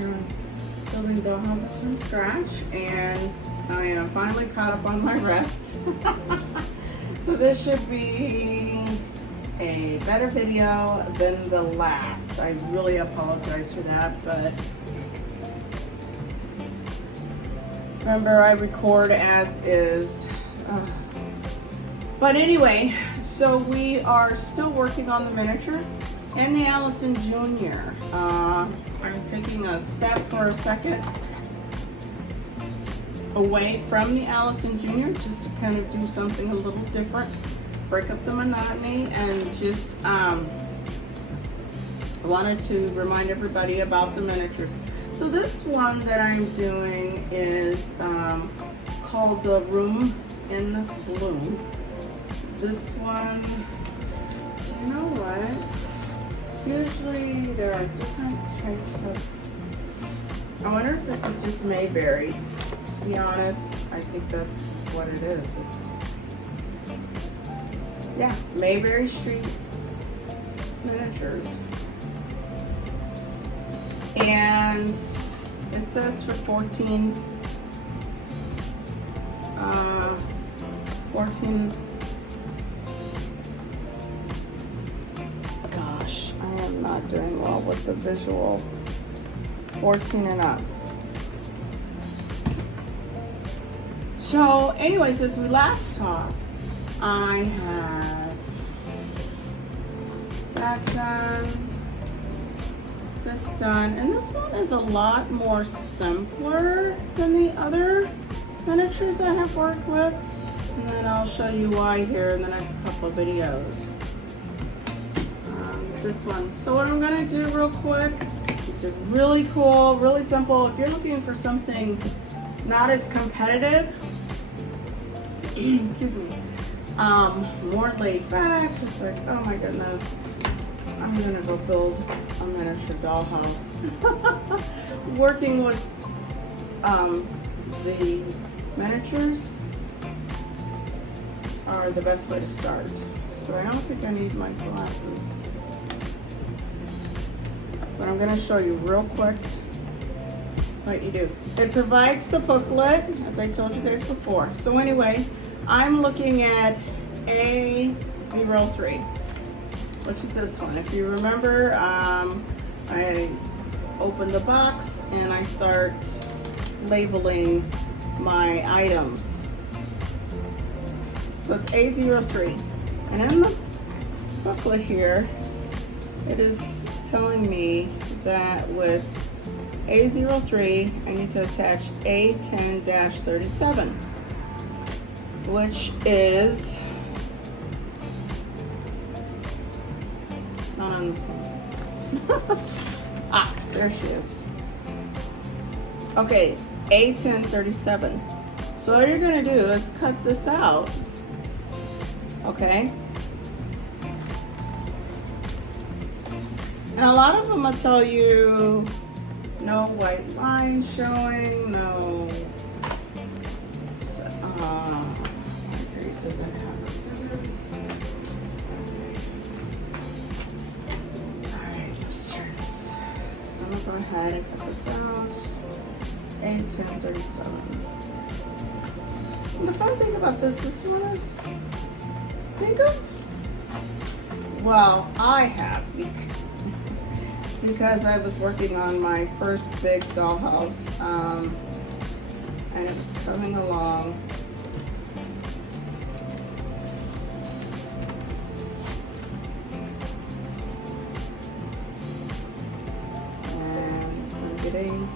here on building dollhouses from scratch, and I am finally caught up on my rest. So this should be a better video than the last. I really apologize for that, but remember, I record as is. But anyway, so we are still working on the miniature and the Allison Jr. I'm taking a step for a second away from the Allison Jr. just to kind of do something a little different, break up the monotony, and just wanted to remind everybody about the miniatures. So this one that I'm doing is called the Room in Bloom. This one, you know what? Usually there are different types of, I wonder if this is just Mayberry. To be honest, I think that's what it is. It's, yeah, Mayberry Street miniatures. And it says for 14, gosh, I am not doing well with the visual, 14 and up. So anyway, since we last talked, I have that done, this done, and this one is a lot more simpler than the other miniatures I have worked with, and then I'll show you why here in the next couple of videos. This one. So what I'm going to do real quick, these are really cool, really simple. If you're looking for something not as competitive, excuse me, more laid back, just like, oh my goodness, I'm going to go build a miniature dollhouse. Working with the miniatures are the best way to start. So I don't think I need my glasses, but I'm going to show you real quick what you do. It provides the booklet, as I told you guys before. So anyway, I'm looking at A03, which is this one. If you remember, I open the box and I start labeling my items. So it's A03. And in the booklet here, it is telling me that with A03, I need to attach A10-37, which is not on this one. Ah, there she is. Okay, A10-37. So all you're gonna do is cut this out, okay? And a lot of them will tell you no white line showing, no, it doesn't have the scissors. Alright, let's try this. So I'm gonna go ahead and cut this out. A10-37. And the fun thing about this one is, I have, because I was working on my first big dollhouse, and it was coming along. And I'm getting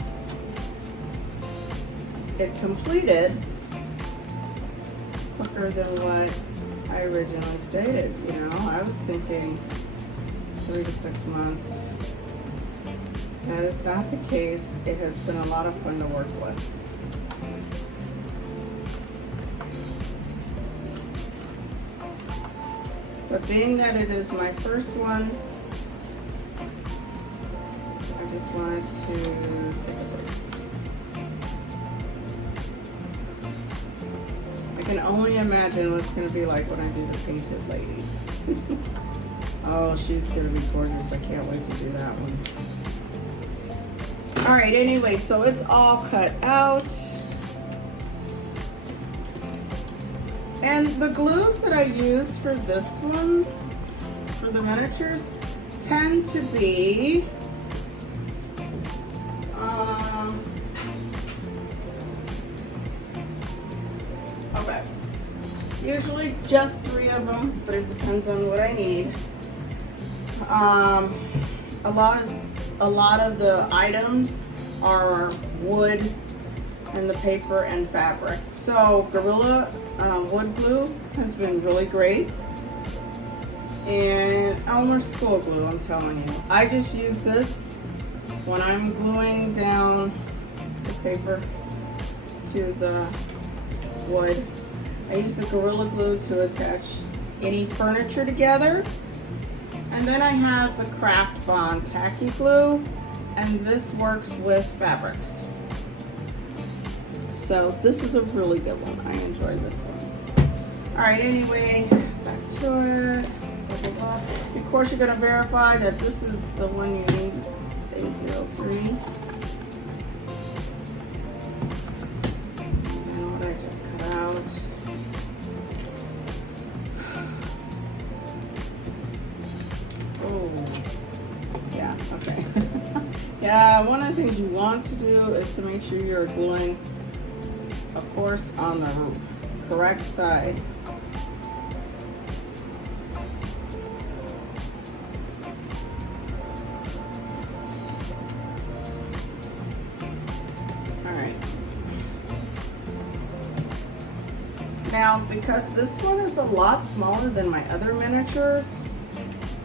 it completed quicker than what I originally stated. You know, I was thinking 3 to 6 months. That is not the case. It has been a lot of fun to work with. But being that it is my first one, I just wanted to take a break. I can only imagine what it's going to be like when I do the painted lady. Oh, she's going to be gorgeous. I can't wait to do that one. All right, anyway, so it's all cut out. And the glues that I use for this one, for the miniatures, tend to be okay, usually just 3 of them, but it depends on what I need. A lot of the items are wood and the paper and fabric. So Gorilla wood glue has been really great. And Elmer's school glue, I'm telling you. I just use this when I'm gluing down the paper to the wood. I use the Gorilla Glue to attach any furniture together. And then I have the Craft Bond Tacky Glue, and this works with fabrics. So this is a really good one. I enjoy this one. All right, anyway, back to it. Blah, blah, blah. Of course, you're gonna verify that this is the one you need. It's A03. And what I just cut out. Oh, yeah, okay. Yeah, one of the things you want to do is to make sure you're gluing, of course, on the correct side. Alright. Now, because this one is a lot smaller than my other miniatures,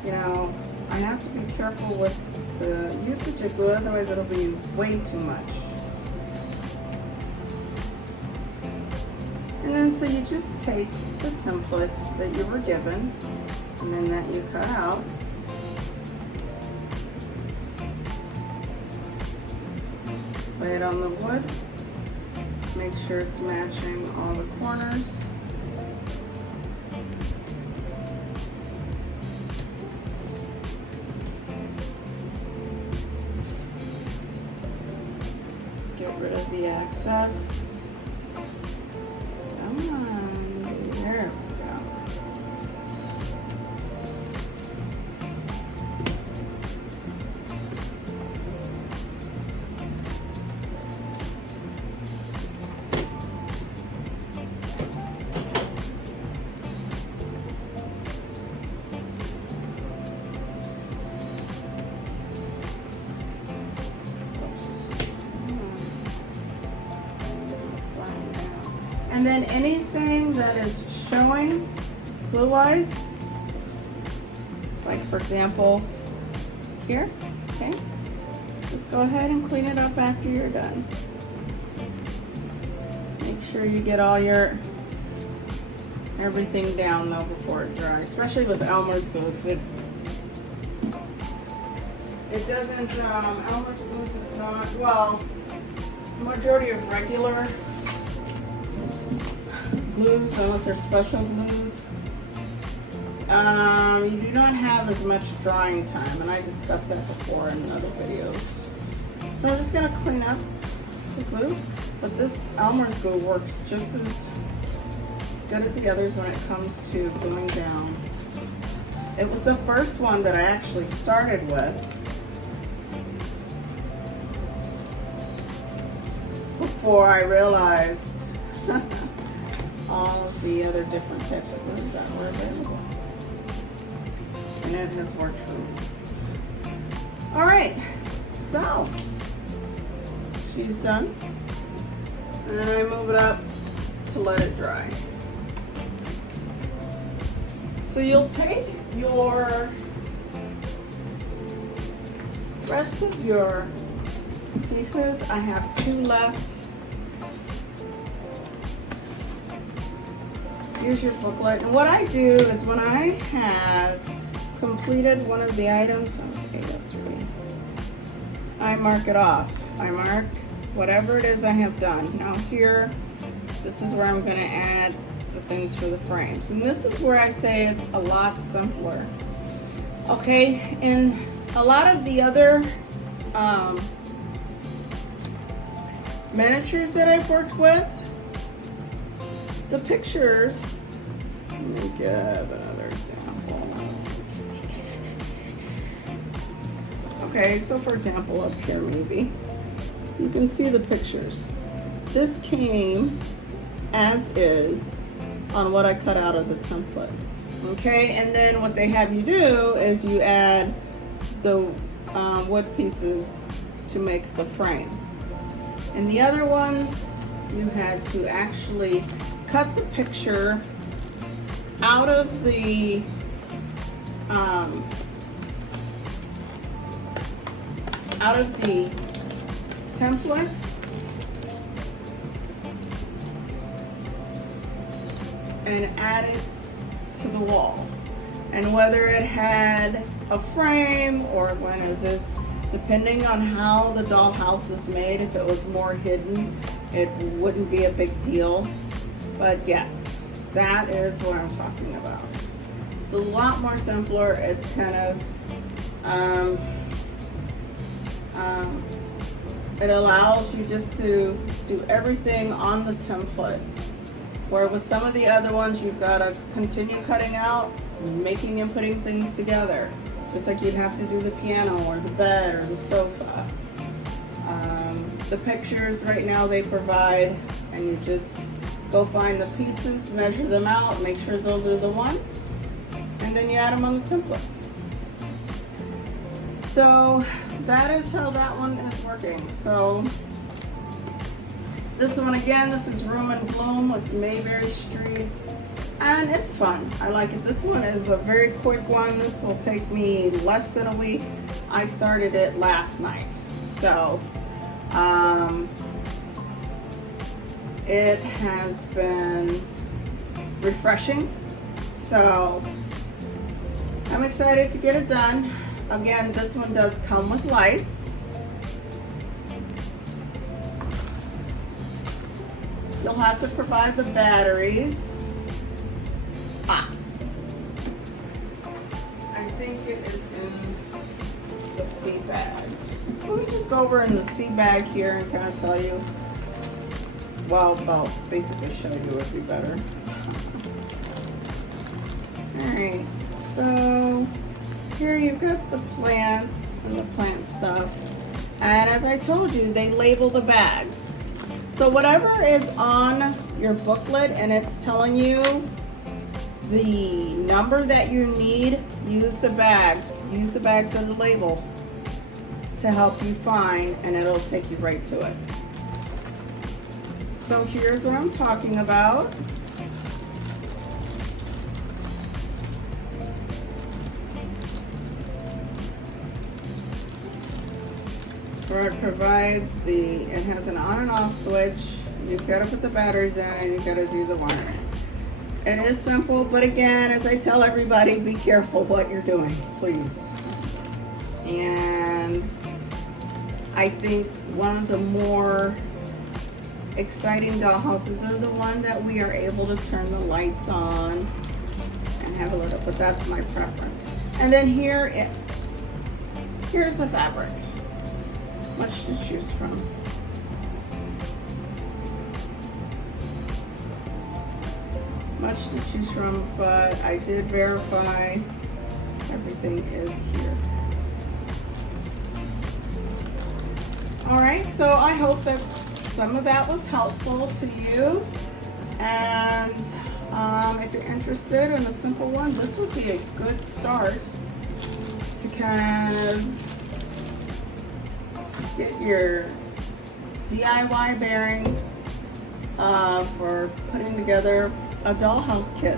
you know, I have to be careful with the usage of glue, otherwise it'll be way too much. And then so you just take the template that you were given and then that you cut out. Lay it on the wood. Make sure it's matching all the corners. Get rid of the excess. Come on, there we go. And then anything that is showing glue-wise, like for example, here, okay? Just go ahead and clean it up after you're done. Make sure you get all your everything down though before it dries, especially with Elmer's glue, because it doesn't, Elmer's glue does not, well, majority of regular glues, unless they're special glues, you do not have as much drying time, and I discussed that before in other videos. So I'm just going to clean up the glue, but this Elmer's glue works just as good as the others when it comes to gluing down. It was the first one that I actually started with before I realized all of the other different types of glue that were available. And it has worked for me. Alright, so she's done. And then I move it up to let it dry. So you'll take your rest of your pieces. I have 2 left. Here's your booklet. And what I do is when I have completed one of the items, that was 803, I mark it off. I mark whatever it is I have done. Now here, this is where I'm going to add the things for the frames. And this is where I say it's a lot simpler. Okay, and a lot of the other miniatures that I've worked with, the pictures, let me give another example. Okay, so for example, up here maybe, you can see the pictures. This came as is on what I cut out of the template. Okay, and then what they have you do is you add the wood pieces to make the frame. And the other ones, you had to actually cut the picture out of the template and add it to the wall. And whether it had a frame or when is this, depending on how the dollhouse is made, if it was more hidden, it wouldn't be a big deal. But yes, that is what I'm talking about. It's a lot more simpler. It's kind of, it allows you just to do everything on the template. Where with some of the other ones, you've got to continue cutting out, making and putting things together. Just like you'd have to do the piano or the bed or the sofa. The pictures right now they provide, and you just go find the pieces, measure them out, make sure those are the one, and then you add them on the template. So that is how that one is working. So this one again, this is Room and Bloom with Mayberry Street. And it's fun. I like it. This one is a very quick one. This will take me less than a week. I started it last night. So it has been refreshing. So I'm excited to get it done. Again, this one does come with lights. You'll have to provide the batteries. I think it is in the sea bag. Let me just go over in the sea bag here and kind of tell you. Well, I'll basically show you would be better. Alright, so here you've got the plants and the plant stuff. And as I told you, they label the bags. So whatever is on your booklet and it's telling you the number that you need, use the bags that are labeled to help you find, and it'll take you right to it. So here's what I'm talking about. Where it provides it has an on and off switch. You've got to put the batteries in and you've got to do the wiring. It is simple, but again, as I tell everybody, be careful what you're doing, please. And I think one of the more exciting dollhouses are the one that we are able to turn the lights on and have a little, but that's my preference. And then here's the fabric. Much to choose from. Much to choose from, but I did verify everything is here. All right, so I hope that some of that was helpful to you. And if you're interested in a simple one, this would be a good start to kind of get your DIY bearings for putting together a dollhouse kit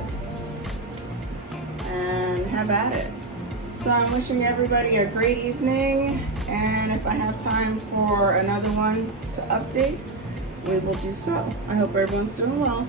and have at it. So I'm wishing everybody a great evening, and if I have time for another one to update, we will do so. I hope everyone's doing well.